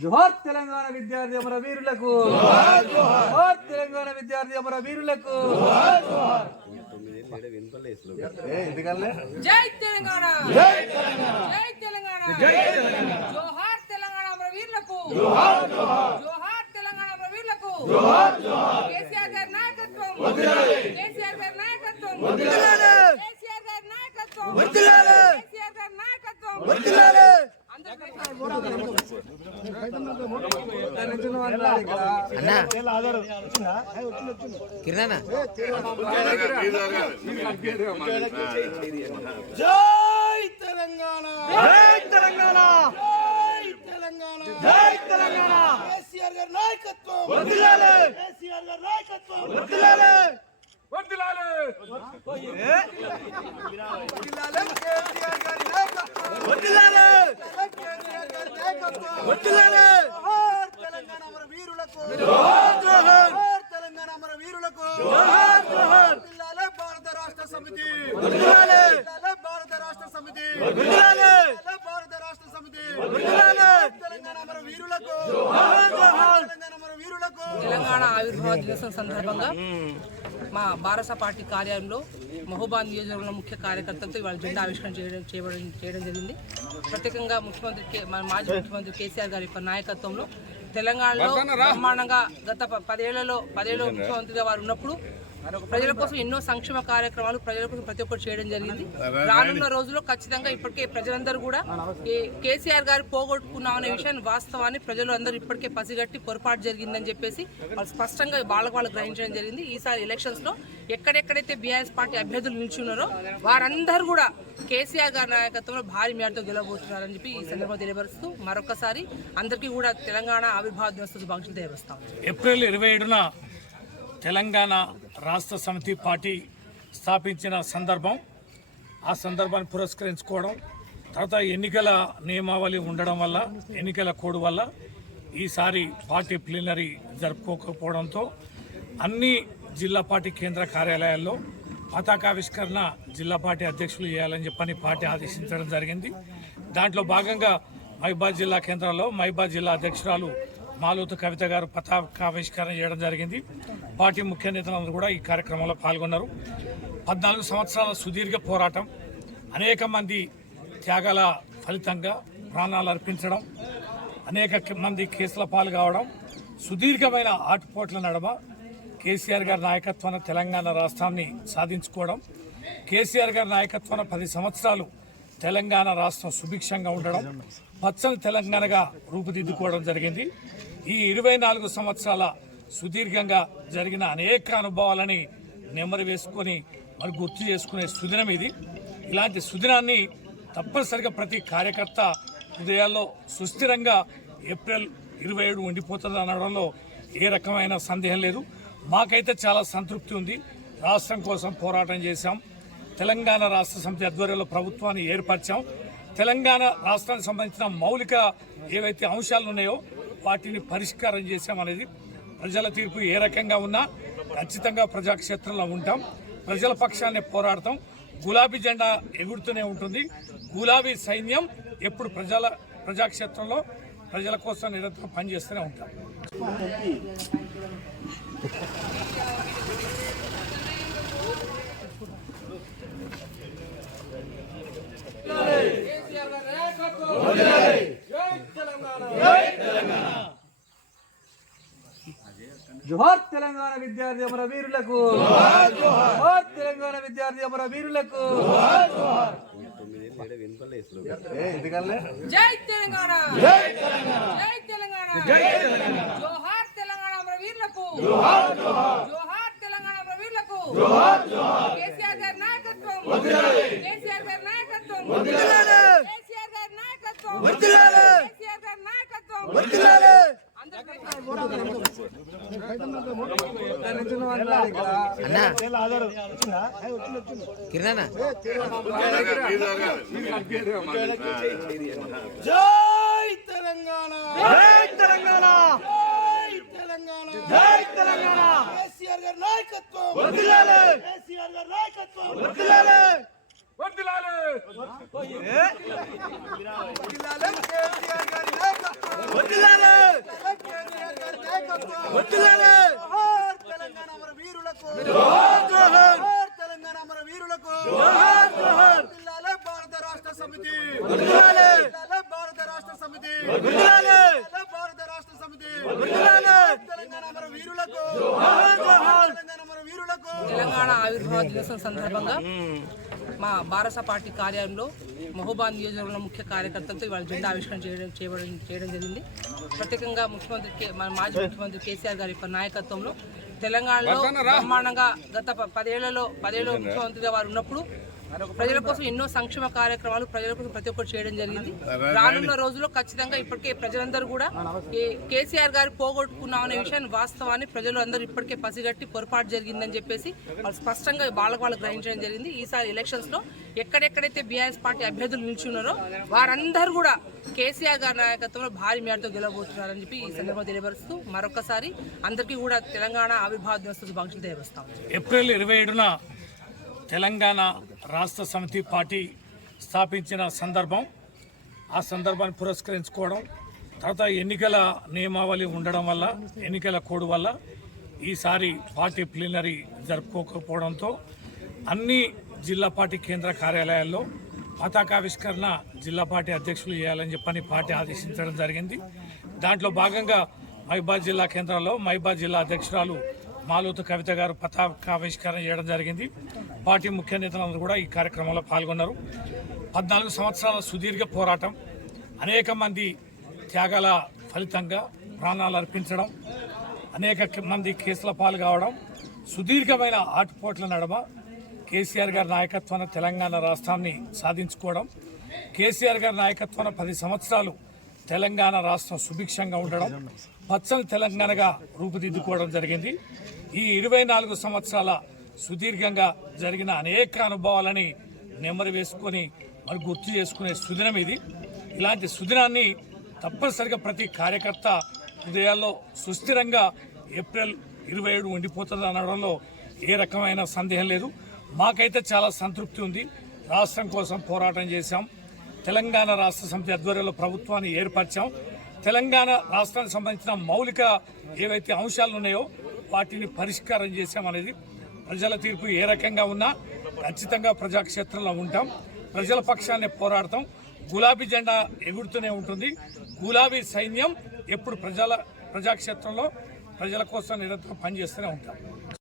జోహార్ తెలంగాణ విద్యార్థి అమర వీరులకు జోహార్ తెలంగాణ విద్యార్థి అమర వీరులకు జోహార్ తెలంగాణ అమర వీరులకు జోహార్ తెలంగాణ అమర వీరులకు జోహార్ జోహార్ కేసీఆర్ గారి నాయకత్వం కేసీఆర్ గారి నాయకత్వం కేసీఆర్ గారి నాయకత్వం కిరణా జై తెలంగాణ జై తెలంగాణ జై తెలంగాణ కేసీఆర్ గారి నాయకత్వం వర్ధిల్లాలి కేసీఆర్ గారి నాయకత్వం వర్ధిల్లాలి వర్ధిల్లాలి వర్ధిల్లాలి కేసీఆర్ గారి నాయకత్వం వర్ధిల్లాలి కేసీఆర్ గారి నాయకత్వం వర్ధిల్లాలి జోహార్ తెలంగాణ మన వీరులకు జోహార్ జోహార్ తెలంగాణ మన వీరులకు జోహార్ జోహార్ వర్ధిల్లాలి భారత రాష్ట్ర సమితి వర్ధిల్లాలి భారత రాష్ట్ర సమితి సందర్భంగా మా భారత పార్టీ కార్యాలయంలో మహబూబా నియోజకవర్గంలో ముఖ్య కార్యకర్తలతో ఇవాళ జెండా ఆవిష్కరణ చేయడం చేయడం చేయడం జరిగింది ప్రత్యేకంగా ముఖ్యమంత్రి మన మాజీ ముఖ్యమంత్రి కేసీఆర్ గారి యొక్క నాయకత్వంలో తెలంగాణలో బ్రహ్మాండంగా గత పదేళ్లలో పదేళ్ళలో ముఖ్యమంత్రిగా వారు ఉన్నప్పుడు ప్రజల కోసం ఎన్నో సంక్షేమ కార్యక్రమాలు ప్రజల కోసం ప్రతి ఒక్కరు చేయడం జరిగింది రానున్న రోజుల్లో ఖచ్చితంగా ఇప్పటికే ప్రజలందరూ కూడా కేసీఆర్ గారు పోగొట్టుకున్నాం అనే విషయాన్ని వాస్తవాన్ని ప్రజలు అందరూ ఇప్పటికే పసిగట్టి పొరపాటు జరిగిందని చెప్పేసి వాళ్ళు స్పష్టంగా వాళ్ళకు వాళ్ళు గ్రహించడం జరిగింది ఈసారి ఎలక్షన్స్ లో ఎక్కడెక్కడైతే బీఆర్ఎస్ పార్టీ అభ్యర్థులు నిల్చున్నారో వారందరూ కూడా కేసీఆర్ గారి నాయకత్వంలో భారీ మేరతో గెలవబోతున్నారని చెప్పి ఈ సందర్భంగా తెలియపరుస్తూ మరొకసారి అందరికీ కూడా తెలంగాణ ఆవిర్భావ దినోత్సవ శుభాకాంక్షలు తెలియపరుస్తాం ఏప్రిల్ ఇరవై ఏడున తెలంగాణ రాష్ట్ర సమితి పార్టీ స్థాపించిన సందర్భం ఆ సందర్భాన్ని పురస్కరించుకోవడం తర్వాత ఎన్నికల నియమావళి ఉండడం వల్ల ఎన్నికల కోడ్ వల్ల ఈసారి పార్టీ ప్లీనరీ జరుపుకోకపోవడంతో అన్ని జిల్లా పార్టీ కేంద్ర కార్యాలయాల్లో పతాకావిష్కరణ జిల్లా పార్టీ అధ్యక్షులు చేయాలని చెప్పని పార్టీ ఆదేశించడం జరిగింది దాంట్లో భాగంగా మహిబాద్ జిల్లా కేంద్రంలో మహిబాద్ జిల్లా అధ్యక్షురాలు మాలూత కవిత గారు పతాకావిష్కరణ చేయడం జరిగింది పార్టీ ముఖ్య నేతలందరూ కూడా ఈ కార్యక్రమంలో పాల్గొన్నారు పద్నాలుగు సంవత్సరాల సుదీర్ఘ పోరాటం అనేక మంది త్యాగాల ఫలితంగా ప్రాణాలు అర్పించడం అనేక మంది కేసుల పాలు కావడం సుదీర్ఘమైన ఆటుపోట్ల నడమ కేసీఆర్ గారి నాయకత్వాన తెలంగాణ రాష్ట్రాన్ని సాధించుకోవడం కేసీఆర్ గారి నాయకత్వంలో పది సంవత్సరాలు తెలంగాణ రాష్ట్రం సుభిక్షంగా ఉండడం పచ్చని తెలంగాణగా రూపుదిద్దుకోవడం జరిగింది ఈ ఇరవై నాలుగు సంవత్సరాల సుదీర్ఘంగా జరిగిన అనేక అనుభవాలని నెమరు వేసుకొని మరి గుర్తు చేసుకునే సుదినం ఇది ఇలాంటి సుదినాన్ని తప్పనిసరిగా ప్రతి కార్యకర్త హృదయాల్లో సుస్థిరంగా ఏప్రిల్ ఇరవై ఏడు ఉండిపోతుంది అనడంలో ఏ రకమైన సందేహం లేదు మాకైతే చాలా సంతృప్తి ఉంది రాష్ట్రం కోసం పోరాటం చేశాం తెలంగాణ రాష్ట్ర సమితి ఆధ్వర్యంలో ప్రభుత్వాన్ని ఏర్పరిచాం తెలంగాణ రాష్ట్రానికి సంబంధించిన మౌలిక ఏవైతే అంశాలు ఉన్నాయో వాటిని పరిష్కారం చేసామనేది ప్రజల తీర్పు ఏ రకంగా ఉన్నా ఖచ్చితంగా ప్రజాక్షేత్రంలో ఉంటాం ప్రజల పక్షాన్ని పోరాడతాం గులాబీ జెండా ఎగురుతూనే ఉంటుంది గులాబీ సైన్యం ఎప్పుడు ప్రజల ప్రజాక్షేత్రంలో ప్రజల కోసం నిరంతరం పనిచేస్తూనే ఉంటాం విద్యార్థి అమర వీరులకు తెలంగాణ విద్యార్థి అమర వీరులకు ఎందుకల్లే జై తెలంగాణ జై తెలంగాణ జై తెలంగాణ జై తెలంగాణ జోహార్ తెలంగాణ అమర వీరులకు జోహార్ జోహార్ జోహార్ తెలంగాణ అమర వీరులకు జోహార్ జోహార్ కేసీఆర్ గారి నాయకత్వం వర్ధిల్లాలి కేసీఆర్ గారి నాయకత్వం వర్ధిల్లాలి కేసీఆర్ గారి నాయకత్వం వర్ధిల్లాలి కేసీఆర్ గారి నాయకత్వం వర్ధిల్లాలి అందరూ అన్నా కిరణ్ జై తెలంగాణ జై తెలంగాణ జై తెలంగాణ కేసీఆర్ గారి నాయకత్వం వదిలాలి కేసీఆర్ గారి నాయకత్వం వదిలాలి వదిలాలి వదిలాలి కేసీఆర్ గారి నాయకత్వం వదిలాలి తెలంగాణ అమర వీరులకు తెలంగాణ అమర వీరులకు భారత పార్టీ కార్యాలయంలో మహబూబా నియోజకవర్గంలో ముఖ్య కార్యకర్తలతో ఇవాళ జెండా ఆవిష్కరణ చేయడం చేయడం చేయడం జరిగింది ప్రత్యేకంగా ముఖ్యమంత్రి మన మాజీ ముఖ్యమంత్రి కేసీఆర్ గారి యొక్క నాయకత్వంలో తెలంగాణలో బ్రహ్మాండంగా గత పదేళ్లలో పదేళ్ళు ముఖ్యమంత్రిగా వారు ఉన్నప్పుడు ప్రజల కోసం ఎన్నో సంక్షేమ కార్యక్రమాలు ప్రజల కోసం ప్రతి ఒక్కరు చేయడం జరిగింది రానున్న రోజుల్లో ఖచ్చితంగా ఇప్పటికే ప్రజలందరూ కూడా కేసీఆర్ గారు పోగొట్టుకున్నాం అనే విషయాన్ని వాస్తవాన్ని ప్రజలు అందరూ ఇప్పటికే పసిగట్టి పొరపాటు జరిగిందని చెప్పేసి వాళ్ళు స్పష్టంగా వాళ్ళకు వాళ్ళు గ్రహించడం జరిగింది ఈసారి ఎలక్షన్స్ లో ఎక్కడెక్కడైతే బీఆర్ఎస్ పార్టీ అభ్యర్థులు నిల్చున్నారో వారందరూ కూడా కేసీఆర్ గారి నాయకత్వంలో భారీ మేరతో గెలవబోతున్నారని చెప్పి ఈ సందర్భంగా తెలియపరుస్తూ మరొకసారి అందరికీ కూడా తెలంగాణ ఆవిర్భావ దినోత్సవ భాగంగా తెలియపరుస్తాం ఏప్రిల్ ఇరవై ఏడున తెలంగాణ రాష్ట్ర సమితి పార్టీ స్థాపించిన సందర్భం ఆ సందర్భాన్ని పురస్కరించుకోవడం తర్వాత ఎన్నికల నియమావళి ఉండడం వల్ల ఎన్నికల కోడ్ వల్ల ఈసారి పార్టీ ప్లీనరీ జరుపుకోకపోవడంతో అన్ని జిల్లా పార్టీ కేంద్ర కార్యాలయాల్లో పతాకావిష్కరణ జిల్లా పార్టీ అధ్యక్షులు చేయాలని చెప్పని పార్టీ ఆదేశించడం జరిగింది దాంట్లో భాగంగా మహిబాద్ జిల్లా కేంద్రంలో మహిబాద్ జిల్లా అధ్యక్షురాలు మాలూత కవిత గారు పతాకావిష్కరణ చేయడం జరిగింది పార్టీ ముఖ్య నేతలందరూ కూడా ఈ కార్యక్రమంలో పాల్గొన్నారు పద్నాలుగు సంవత్సరాల సుదీర్ఘ పోరాటం అనేక మంది త్యాగాల ఫలితంగా ప్రాణాలు అర్పించడం అనేక మంది కేసుల పాలు కావడం సుదీర్ఘమైన ఆటుపోట్ల నడమ కేసీఆర్ గారి నాయకత్వాన తెలంగాణ రాష్ట్రాన్ని సాధించుకోవడం కేసీఆర్ గారి నాయకత్వాన పది సంవత్సరాలు తెలంగాణ రాష్ట్రం సుభిక్షంగా ఉండడం పచ్చని తెలంగాణగా రూపుదిద్దుకోవడం జరిగింది ఈ ఇరవై నాలుగు సంవత్సరాల సుదీర్ఘంగా జరిగిన అనేక అనుభవాలని నెమరు వేసుకొని మరి గుర్తు చేసుకునే సుదినం ఇది ఇలాంటి సుదినాన్ని తప్పనిసరిగా ప్రతి కార్యకర్త హృదయాల్లో సుస్థిరంగా ఏప్రిల్ ఇరవై ఏడు ఉండిపోతుంది అనడంలో ఏ రకమైన సందేహం లేదు మాకైతే చాలా సంతృప్తి ఉంది రాష్ట్రం కోసం పోరాటం చేశాం తెలంగాణ రాష్ట్ర సమితి ఆధ్వర్యంలో ప్రభుత్వాన్ని ఏర్పరిచాం తెలంగాణ రాష్ట్రానికి సంబంధించిన మౌలిక ఏవైతే అంశాలు ఉన్నాయో వాటిని పరిష్కారం చేశామనేది ప్రజల తీర్పు ఏ రకంగా ఉన్నా ఖచ్చితంగా ప్రజాక్షేత్రంలో ఉంటాం ప్రజల పక్షాన్ని పోరాడతాం గులాబీ జెండా ఎగురుతూనే ఉంటుంది గులాబీ సైన్యం ఎప్పుడు ప్రజల ప్రజాక్షేత్రంలో ప్రజల కోసం నిరంతరం పనిచేస్తూనే ఉంటాం